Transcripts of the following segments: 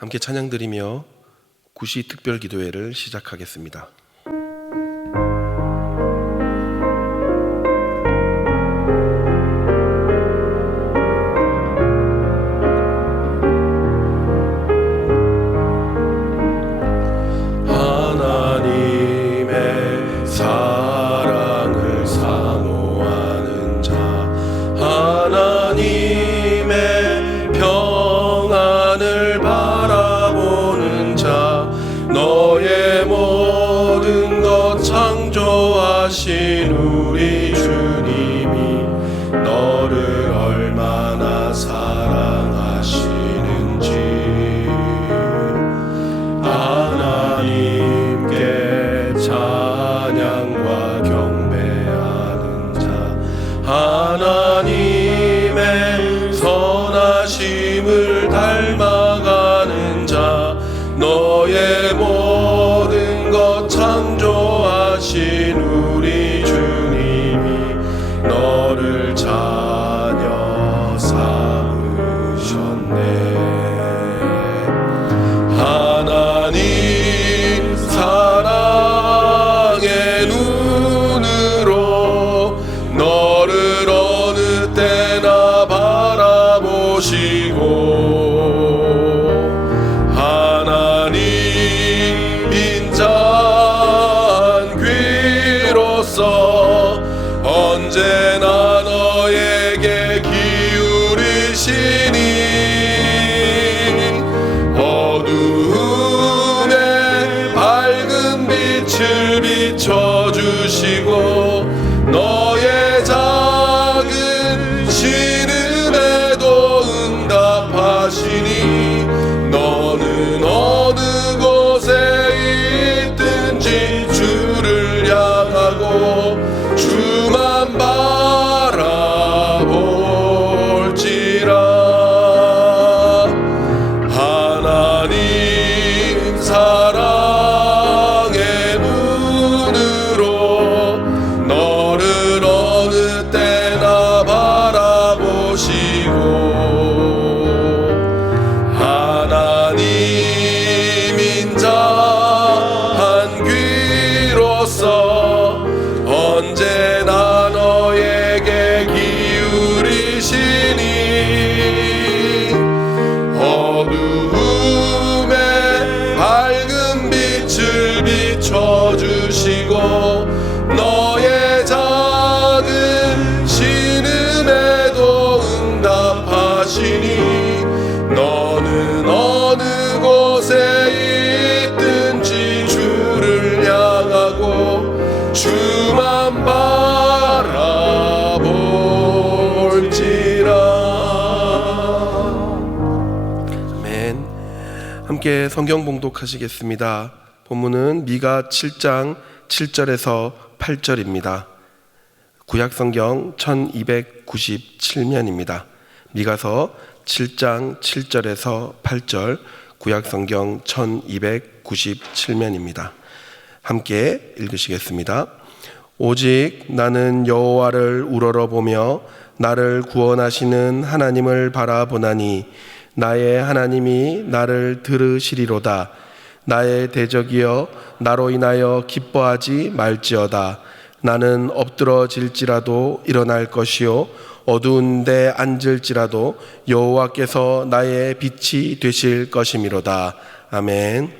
함께 찬양드리며 구시 특별기도회를 시작하겠습니다. 하나님의 사랑을 사모하는 자, 하나님의 평안을 바라보는 자, 너의 모든 것 창조하신 우리 주님이 너를 얼마나 사랑하시는지 하나님께 찬양과 경배하는 자, 하나님의 선하심을 닮아가는 자, 너의 모든 것 창조하신 우리 주님이 너를 자녀 삼으셨네. 하나님 사랑의 눈으로 너를 어느 때나 바라보시고 하나님 빈잔 귀로서 언제나 너에게 기울이시니 어두움에 밝은 빛을 비춰주시고 너의 작은 신음에도 응답하시니 너는 어느 곳에 있든지 주를 향하고 주만 바라볼지라. 하나님 사랑의 눈으로 너를 어느 때나 바라보시고 하나님 인자한 귀로서 언제나 너에게 기울이시니 어두움에 밝은 빛을 비춰주시고 너의 작은 신음에도 응답하시니 너는 어느 곳에 있든지 주를 향하고 주만 바라볼지라. 아멘. 함께 성경 봉독하시겠습니다. 본문은 미가 7장 7절에서 8절입니다. 구약성경 1297면입니다. 미가서 7장 7절에서 8절, 구약성경 1297면입니다. 함께 읽으시겠습니다. 오직 나는 여호와를 우러러보며 나를 구원하시는 하나님을 바라보나니 나의 하나님이 나를 들으시리로다. 나의 대적이여 나로 인하여 기뻐하지 말지어다. 나는 엎드러질지라도 일어날 것이요 어두운 데 앉을지라도 여호와께서 나의 빛이 되실 것이미로다. 아멘.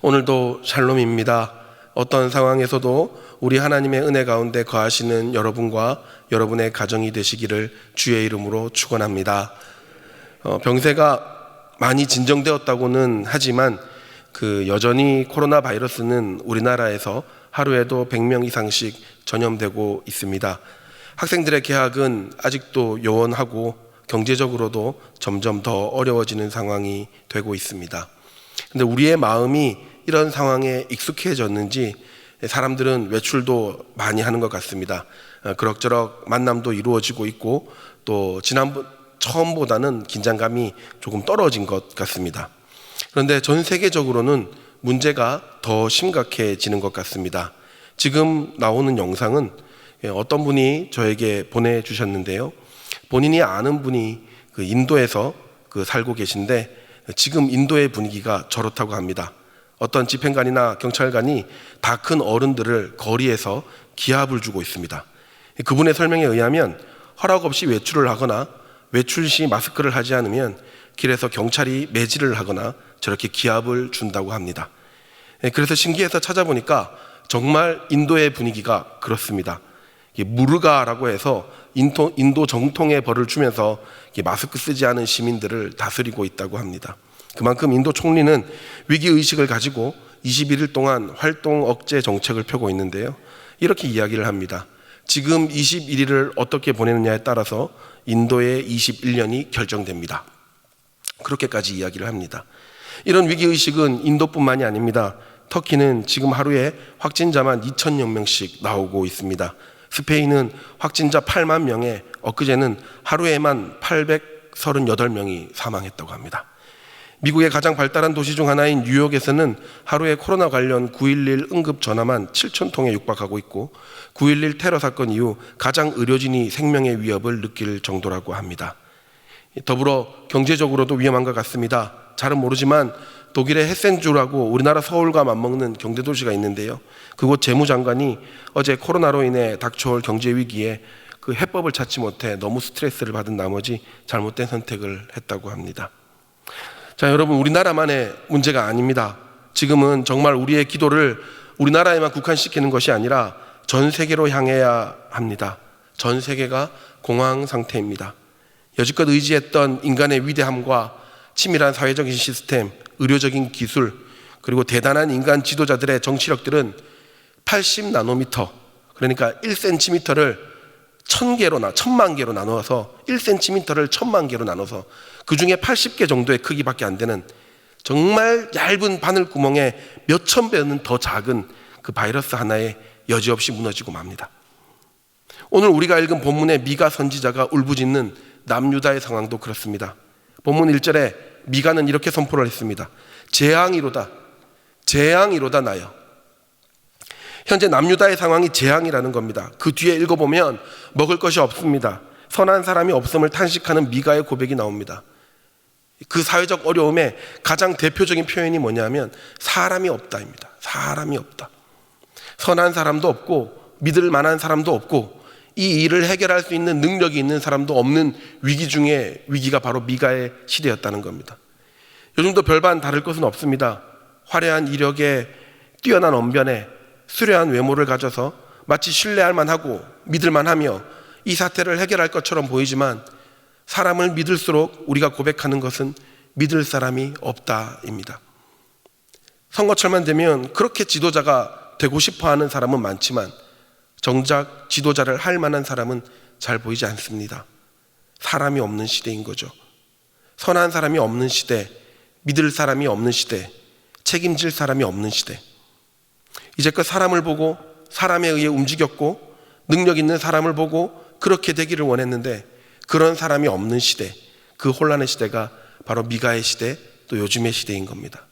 오늘도 샬롬입니다. 어떤 상황에서도 우리 하나님의 은혜 가운데 거하시는 여러분과 여러분의 가정이 되시기를 주의 이름으로 축원합니다. 병세가 많이 진정되었다고는 하지만 여전히 코로나 바이러스는 우리나라에서 하루에도 100명 이상씩 전염되고 있습니다. 학생들의 개학은 아직도 요원하고 경제적으로도 점점 더 어려워지는 상황이 되고 있습니다. 근데 우리의 마음이 이런 상황에 익숙해졌는지 사람들은 외출도 많이 하는 것 같습니다. 그럭저럭 만남도 이루어지고 있고 또 처음보다는 긴장감이 조금 떨어진 것 같습니다. 그런데 전 세계적으로는 문제가 더 심각해지는 것 같습니다. 지금 나오는 영상은 어떤 분이 저에게 보내주셨는데요. 본인이 아는 분이 인도에서 살고 계신데 지금 인도의 분위기가 저렇다고 합니다. 어떤 집행관이나 경찰관이 다 큰 어른들을 거리에서 기합을 주고 있습니다. 그분의 설명에 의하면 허락 없이 외출을 하거나 외출 시 마스크를 하지 않으면 길에서 경찰이 매질을 하거나 저렇게 기합을 준다고 합니다. 그래서 신기해서 찾아보니까 정말 인도의 분위기가 그렇습니다. 무르가라고 해서 인도 정통의 벌을 주면서 마스크 쓰지 않은 시민들을 다스리고 있다고 합니다. 그만큼 인도 총리는 위기의식을 가지고 21일 동안 활동 억제 정책을 펴고 있는데요. 이렇게 이야기를 합니다. 지금 21일을 어떻게 보내느냐에 따라서 인도의 21년이 결정됩니다. 그렇게까지 이야기를 합니다. 이런 위기의식은 인도뿐만이 아닙니다. 터키는 지금 하루에 확진자만 2,000여 명씩 나오고 있습니다. 스페인은 확진자 8만 명에 엊그제는 하루에만 838명이 사망했다고 합니다. 미국의 가장 발달한 도시 중 하나인 뉴욕에서는 하루에 코로나 관련 911 응급 전화만 7,000통에 육박하고 있고 9.11 테러 사건 이후 가장 의료진이 생명의 위협을 느낄 정도라고 합니다. 더불어 경제적으로도 위험한 것 같습니다. 잘은 모르지만 독일의 헤센주라고 우리나라 서울과 맞먹는 경제도시가 있는데요. 그곳 재무장관이 어제 코로나로 인해 닥쳐올 경제 위기에 그 해법을 찾지 못해 너무 스트레스를 받은 나머지 잘못된 선택을 했다고 합니다. 자, 여러분, 우리나라만의 문제가 아닙니다. 지금은 정말 우리의 기도를 우리나라에만 국한시키는 것이 아니라 전 세계로 향해야 합니다. 전 세계가 공황 상태입니다. 여지껏 의지했던 인간의 위대함과 치밀한 사회적인 시스템, 의료적인 기술, 그리고 대단한 인간 지도자들의 정치력들은 80나노미터, 그러니까 1cm를 1000만 개로 나눠서 1cm를 1000만 개로 나눠서 그 중에 80개 정도의 크기밖에 안 되는 정말 얇은 바늘구멍에 몇천 배는 더 작은 그 바이러스 하나에 여지없이 무너지고 맙니다. 오늘 우리가 읽은 본문의 미가 선지자가 울부짖는 남유다의 상황도 그렇습니다. 본문 1절에 미가는 이렇게 선포를 했습니다. 재앙이로다, 재앙이로다 나여. 현재 남유다의 상황이 재앙이라는 겁니다. 그 뒤에 읽어보면 먹을 것이 없습니다. 선한 사람이 없음을 탄식하는 미가의 고백이 나옵니다. 그 사회적 어려움의 가장 대표적인 표현이 뭐냐면 사람이 없다입니다. 사람이 없다. 선한 사람도 없고 믿을 만한 사람도 없고 이 일을 해결할 수 있는 능력이 있는 사람도 없는 위기 중에 위기가 바로 미가의 시대였다는 겁니다. 요즘도 별반 다를 것은 없습니다. 화려한 이력에 뛰어난 언변에 수려한 외모를 가져서 마치 신뢰할 만하고 믿을 만하며 이 사태를 해결할 것처럼 보이지만 사람을 믿을수록 우리가 고백하는 것은 믿을 사람이 없다입니다. 선거철만 되면 그렇게 지도자가 되고 싶어하는 사람은 많지만 정작 지도자를 할 만한 사람은 잘 보이지 않습니다. 사람이 없는 시대인 거죠. 선한 사람이 없는 시대, 믿을 사람이 없는 시대, 책임질 사람이 없는 시대. 이제껏 사람을 보고 사람에 의해 움직였고 능력 있는 사람을 보고 그렇게 되기를 원했는데 그런 사람이 없는 시대, 그 혼란의 시대가 바로 미가의 시대, 또 요즘의 시대인 겁니다.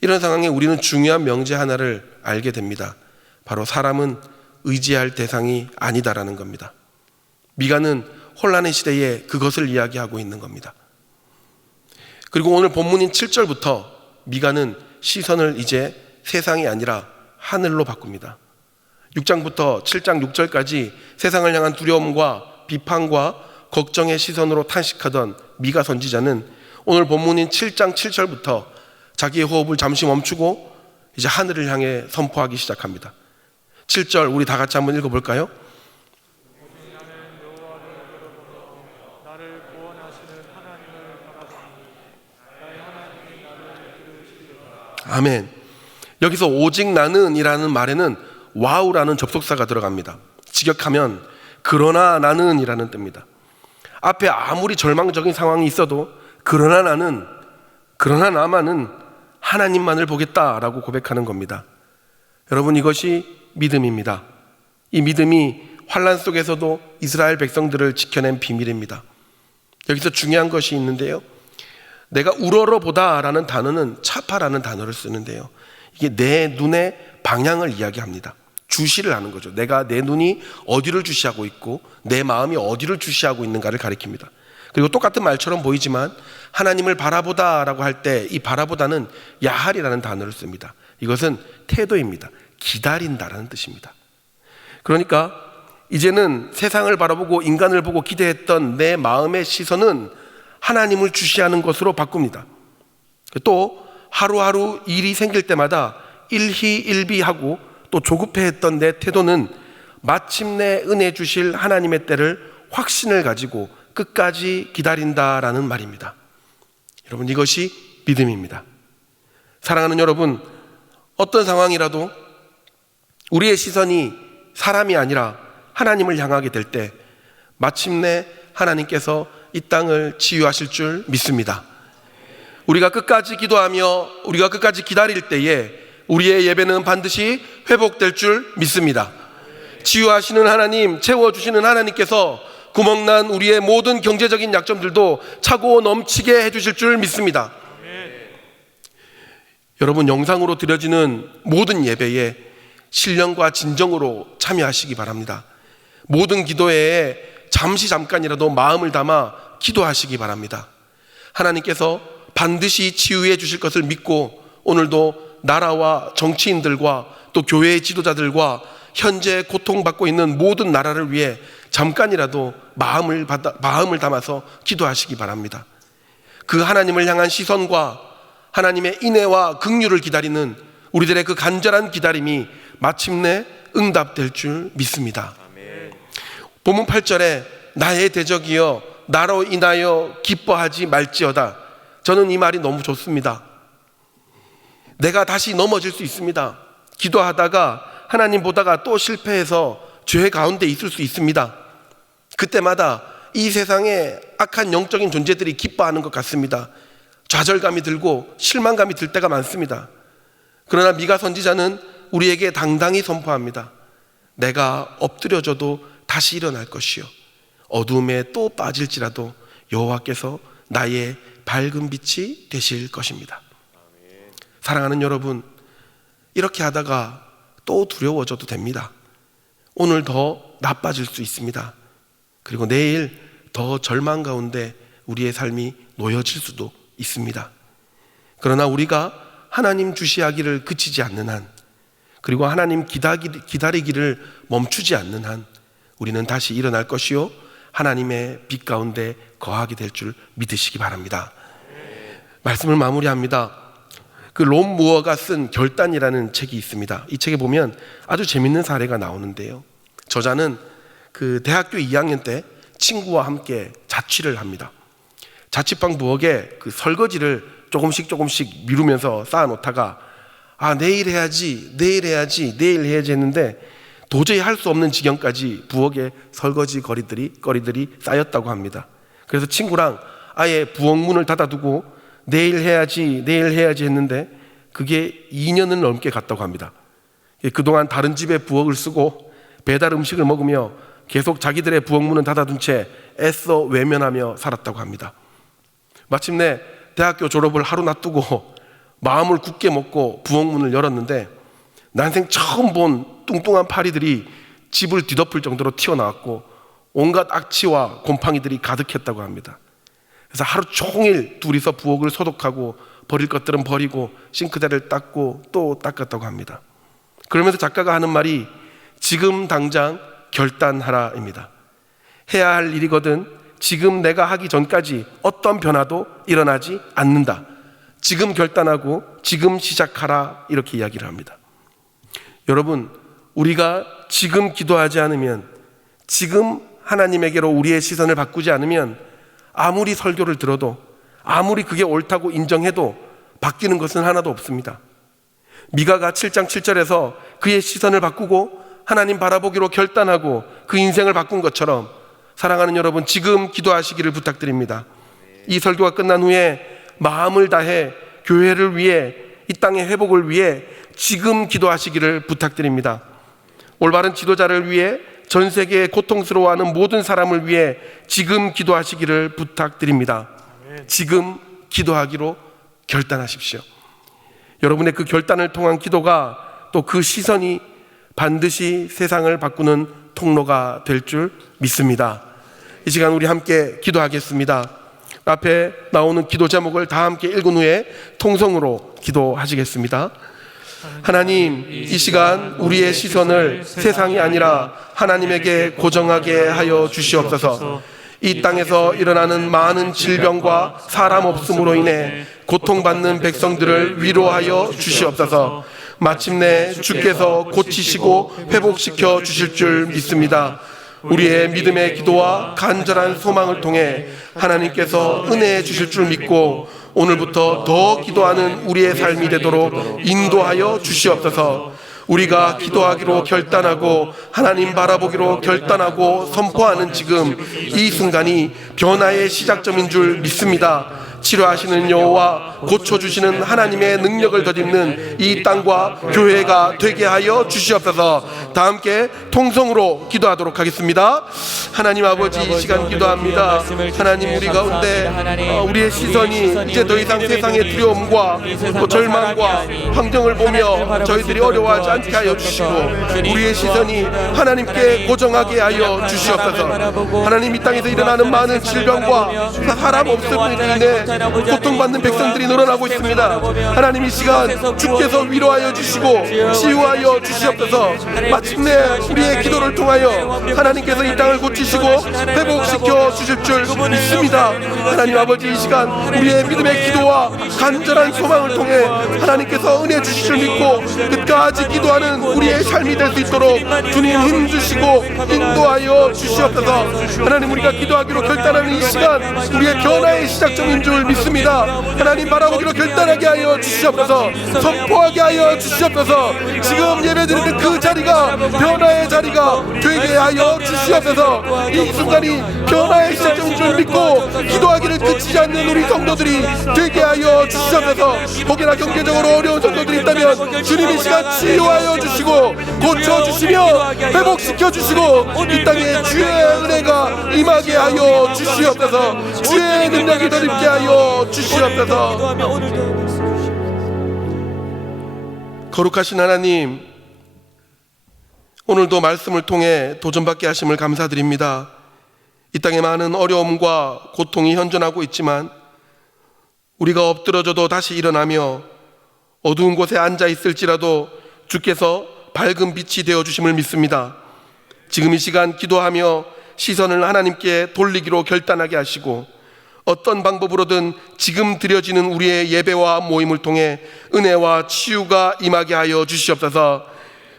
이런 상황에 우리는 중요한 명제 하나를 알게 됩니다. 바로 사람은 의지할 대상이 아니다라는 겁니다. 미가는 혼란의 시대에 그것을 이야기하고 있는 겁니다. 그리고 오늘 본문인 7절부터 미가는 시선을 이제 세상이 아니라 하늘로 바꿉니다. 6장부터 7장 6절까지 세상을 향한 두려움과 비판과 걱정의 시선으로 탄식하던 미가 선지자는 오늘 본문인 7장 7절부터 자기의 호흡을 잠시 멈추고 이제 하늘을 향해 선포하기 시작합니다. 7절 우리 다 같이 한번 읽어볼까요? 아멘. 여기서 오직 나는 이라는 말에는 와우라는 접속사가 들어갑니다. 직역하면 그러나 나는 이라는 뜻입니다. 앞에 아무리 절망적인 상황이 있어도 그러나 나만은 하나님만을 보겠다라고 고백하는 겁니다. 여러분, 이것이 믿음입니다. 이 믿음이 환난 속에서도 이스라엘 백성들을 지켜낸 비밀입니다. 여기서 중요한 것이 있는데요. 내가 우러러보다 라는 단어는 차파라는 단어를 쓰는데요. 이게 내 눈의 방향을 이야기합니다. 주시를 하는 거죠. 내가 내 눈이 어디를 주시하고 있고 내 마음이 어디를 주시하고 있는가를 가리킵니다. 그리고 똑같은 말처럼 보이지만 하나님을 바라보다라고 할 때 이 바라보다는 야할이라는 단어를 씁니다. 이것은 태도입니다. 기다린다라는 뜻입니다. 그러니까 이제는 세상을 바라보고 인간을 보고 기대했던 내 마음의 시선은 하나님을 주시하는 것으로 바꿉니다. 또 하루하루 일이 생길 때마다 일희일비하고 또 조급해했던 내 태도는 마침내 은혜 주실 하나님의 때를 확신을 가지고 끝까지 기다린다라는 말입니다. 여러분, 이것이 믿음입니다. 사랑하는 여러분, 어떤 상황이라도 우리의 시선이 사람이 아니라 하나님을 향하게 될 때 마침내 하나님께서 이 땅을 치유하실 줄 믿습니다. 우리가 끝까지 기도하며 우리가 끝까지 기다릴 때에 우리의 예배는 반드시 회복될 줄 믿습니다. 치유하시는 하나님, 채워주시는 하나님께서 구멍난 우리의 모든 경제적인 약점들도 차고 넘치게 해주실 줄 믿습니다. 여러분, 영상으로 드려지는 모든 예배에 신령과 진정으로 참여하시기 바랍니다. 모든 기도회에 잠깐이라도 마음을 담아 기도하시기 바랍니다. 하나님께서 반드시 치유해 주실 것을 믿고 오늘도 나라와 정치인들과 또 교회의 지도자들과 현재 고통받고 있는 모든 나라를 위해 잠깐이라도 마음을 담아서 기도하시기 바랍니다. 그 하나님을 향한 시선과 하나님의 인애와 긍휼을 기다리는 우리들의 그 간절한 기다림이 마침내 응답될 줄 믿습니다. 본문 8절에 나의 대적이여 나로 인하여 기뻐하지 말지어다. 저는 이 말이 너무 좋습니다. 내가 다시 넘어질 수 있습니다. 기도하다가 하나님 보다가 또 실패해서 죄 가운데 있을 수 있습니다. 그때마다 이 세상에 악한 영적인 존재들이 기뻐하는 것 같습니다. 좌절감이 들고 실망감이 들 때가 많습니다. 그러나 미가 선지자는 우리에게 당당히 선포합니다. 내가 엎드려져도 다시 일어날 것이요 어두움에 또 빠질지라도 여호와께서 나의 밝은 빛이 되실 것입니다. 사랑하는 여러분, 이렇게 하다가 또 두려워져도 됩니다. 오늘 더 나빠질 수 있습니다. 그리고 내일 더 절망 가운데 우리의 삶이 놓여질 수도 있습니다. 그러나 우리가 하나님 주시하기를 그치지 않는 한, 그리고 하나님 기다리기를 멈추지 않는 한 우리는 다시 일어날 것이요 하나님의 빛 가운데 거하게 될 줄 믿으시기 바랍니다. 말씀을 마무리합니다. 그 롬 무어가 쓴 결단이라는 책이 있습니다. 이 책에 보면 아주 재밌는 사례가 나오는데요, 저자는 그 대학교 2학년 때 친구와 함께 자취를 합니다. 자취방 부엌에 그 설거지를 조금씩 미루면서 쌓아놓다가 내일 해야지 했는데 도저히 할 수 없는 지경까지 부엌에 설거지 거리들이 쌓였다고 합니다. 그래서 친구랑 아예 부엌 문을 닫아두고 내일 해야지 했는데 그게 2년을 넘게 갔다고 합니다. 그동안 다른 집의 부엌을 쓰고 배달 음식을 먹으며 계속 자기들의 부엌 문은 닫아둔 채 애써 외면하며 살았다고 합니다. 마침내 대학교 졸업을 하루 놔두고 마음을 굳게 먹고 부엌 문을 열었는데 난생 처음 본 뚱뚱한 파리들이 집을 뒤덮을 정도로 튀어나왔고 온갖 악취와 곰팡이들이 가득했다고 합니다. 그래서 하루 종일 둘이서 부엌을 소독하고 버릴 것들은 버리고 싱크대를 닦고 또 닦았다고 합니다. 그러면서 작가가 하는 말이 지금 당장 결단하라입니다. 해야 할 일이거든 지금 내가 하기 전까지 어떤 변화도 일어나지 않는다. 지금 결단하고 지금 시작하라, 이렇게 이야기를 합니다. 여러분, 우리가 지금 기도하지 않으면, 지금 하나님에게로 우리의 시선을 바꾸지 않으면 아무리 설교를 들어도, 아무리 그게 옳다고 인정해도 바뀌는 것은 하나도 없습니다. 미가가 7장 7절에서 그의 시선을 바꾸고 하나님 바라보기로 결단하고 그 인생을 바꾼 것처럼 사랑하는 여러분, 지금 기도하시기를 부탁드립니다. 이 설교가 끝난 후에 마음을 다해 교회를 위해, 이 땅의 회복을 위해 지금 기도하시기를 부탁드립니다. 올바른 지도자를 위해, 전 세계에 고통스러워하는 모든 사람을 위해 지금 기도하시기를 부탁드립니다. 지금 기도하기로 결단하십시오. 여러분의 그 결단을 통한 기도가, 또 그 시선이 반드시 세상을 바꾸는 통로가 될 줄 믿습니다. 이 시간 우리 함께 기도하겠습니다. 앞에 나오는 기도 제목을 다 함께 읽은 후에 통성으로 기도하시겠습니다. 하나님, 이 시간 우리의 시선을 세상이 아니라 하나님에게 고정하게 하여 주시옵소서. 이 땅에서 일어나는 많은 질병과 사람 없음으로 인해 고통받는 백성들을 위로하여 주시옵소서. 마침내 주께서 고치시고 회복시켜 주실 줄 믿습니다. 우리의 믿음의 기도와 간절한 소망을 통해 하나님께서 은혜해 주실 줄 믿고 오늘부터 더 기도하는 우리의 삶이 되도록 인도하여 주시옵소서. 우리가 기도하기로 결단하고 하나님 바라보기로 결단하고 선포하는 지금 이 순간이 변화의 시작점인 줄 믿습니다. 치료하시는 여호와 고쳐주시는 하나님의 능력을 덧입는 이 땅과 교회가 되게 하여 주시옵소서. 다 함께 통성으로 기도하도록 하겠습니다. 하나님 아버지, 이 시간 기도합니다. 하나님, 우리 가운데 우리의 시선이 이제 더 이상 세상의 두려움과 또 절망과 환경을 보며 저희들이 어려워하지 않게 하여 주시고 우리의 시선이 하나님께 고정하게 하여 주시옵소서. 하나님, 이 땅에서 일어나는 많은 질병과 사람 없음으로 인해 고통받는 백성들이 늘어나고 있습니다. 하나님, 이 시간 주께서 위로하여 주시고 치유하여 주시옵소서. 마침내 우리의 기도를 통하여 하나님께서 이 땅을 고치시고 회복시켜 주실 줄 믿습니다. 하나님 아버지, 이 시간 우리의 믿음의 기도와 간절한 소망을 통해 하나님께서 은혜 주실 줄 믿고 끝까지 기도하는 우리의 삶이 될 수 있도록 주님 힘주시고 인도하여 주시옵소서. 하나님, 우리가 기도하기로 결단하는 이 시간 우리의 변화의 시작점인 줄 믿습니다. 하나님 바라보기로 결단하게 하여 주시옵소서. 선포하게 하여 주시옵소서. 지금 예배드리는 그 자리가 변화의 자리가 되게 하여 주시옵소서. 이 순간이 변화의 시작점인 줄 믿고 기도하기를 그치지 않는 우리 성도들이 되게 하여 주시옵소서. 혹여나 경제적으로 어려운 성도들이 있다면 주님 이 시간 치유하여 주시고 고쳐주시며 회복시켜 주시고 이 땅에 주의 은혜가 임하게 하여 주시옵소서. 주의 능력이 더 입게 하여 주시옵소서. 거룩하신 하나님, 오늘도 말씀을 통해 도전받게 하심을 감사드립니다. 이 땅에 많은 어려움과 고통이 현존하고 있지만 우리가 엎드러져도 다시 일어나며 어두운 곳에 앉아 있을지라도 주께서 밝은 빛이 되어 주심을 믿습니다. 지금 이 시간 기도하며 시선을 하나님께 돌리기로 결단하게 하시고 어떤 방법으로든 지금 드려지는 우리의 예배와 모임을 통해 은혜와 치유가 임하게 하여 주시옵소서.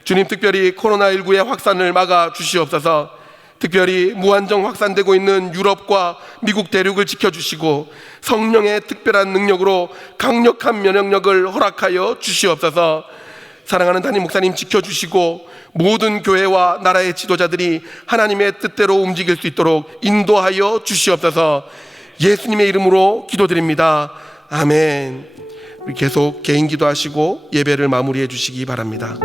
주님, 특별히 코로나19의 확산을 막아 주시옵소서. 특별히 무한정 확산되고 있는 유럽과 미국 대륙을 지켜주시고 성령의 특별한 능력으로 강력한 면역력을 허락하여 주시옵소서. 사랑하는 담임 목사님 지켜주시고 모든 교회와 나라의 지도자들이 하나님의 뜻대로 움직일 수 있도록 인도하여 주시옵소서. 예수님의 이름으로 기도드립니다. 아멘. 우리 계속 개인 기도하시고 예배를 마무리해 주시기 바랍니다.